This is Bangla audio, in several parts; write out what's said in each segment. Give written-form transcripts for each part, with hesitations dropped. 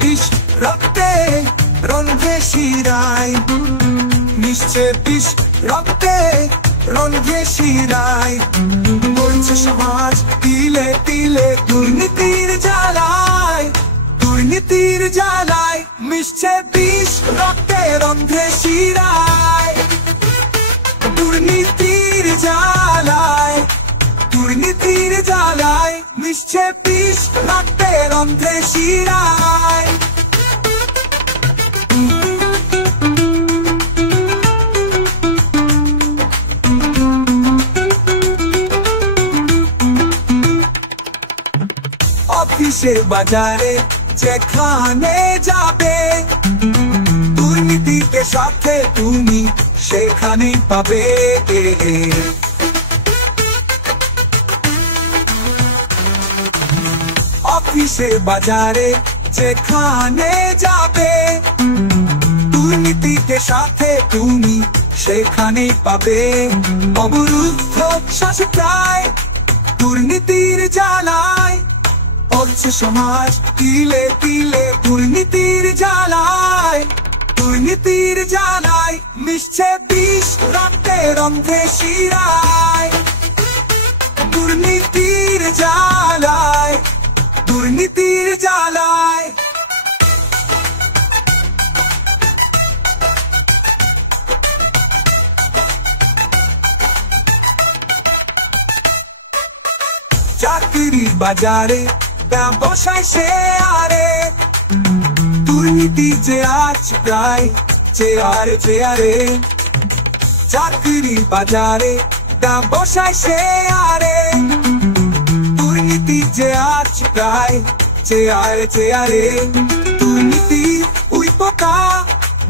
বিষ রক্তে রন্ধ্রে শিরায়, মিশছে বিষ রক্তে রন্ধ্রে শিরায়। মরছে সমাজ তিলে তিলে দুর্নীতির জ্বালায়, দুর্নীতির জ্বালায়। মিশছে বিষ রক্তে রন্ধ্রে শিরায়, দুর্নীতির জ্বালায়, দুর্নীতির জ্বালায়। মিশছে বিষ রক্তে রন্ধ্রে শিরায়। অফিসে বাজারে যেখানে যাবে, দুর্নীতিকে সাথে তুমি সেখানেই পাবে। অফিসে বাজারে যেখানে যাবে, দুর্নীতিকে সাথে তুমি সেখানেই পাবে। অবরুদ্ধ শাসিকায় দুর্নীতির জ্বালায়, পড়ছে সমাজ তিলে তিলে দুর্নীতির জ্বালায়, দুর্নীতির জ্বালায়। মিশছে বিষ রক্তে রন্ধ্রে শিরায়, দুর্নীতির জ্বালায়, দুর্নীতির জ্বালায়। চাকরি বাজারে ব্যবসায় শেয়ারে, দুর্নীতি যে আজ প্রায় চেয়ারে চেয়ারে। চাকরি বাজারে ব্যবসায় শেয়ারে, দুর্নীতি যে আজ প্রায় চেয়ারে চেয়ারে। দুর্নীতি উই পোকা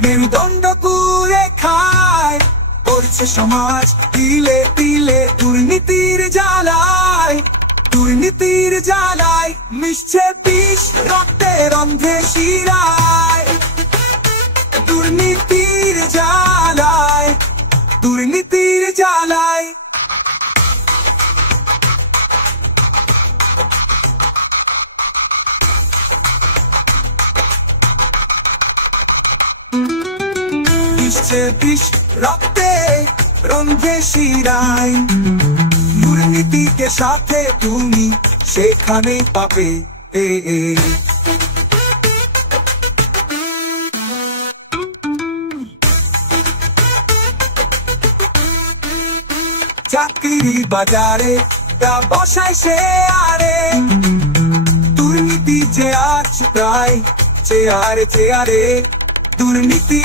মেরুদণ্ড কুড়ে খায়, পড়ছে সমাজ তিলে তিলে দুর্নীতির জ্বালায়, দুর্নীতির জ্বালায়। মিশছে বিষ রক্তে রন্ধ্রে শিরায়, দুর্নীতির জ্বালায়, দুর্নীতির জ্বালায়। মিশছে বিষ রক্তে রন্ধ্রে শিরায়, দুর্নীতিকে সাথে তুমি সেখানে পাবে। চাকরি বাজারে ব্যবসায় শেয়ারে, দুর্নীতি যে আজ প্রায় চেয়ারে চেয়ারে। দুর্নীতি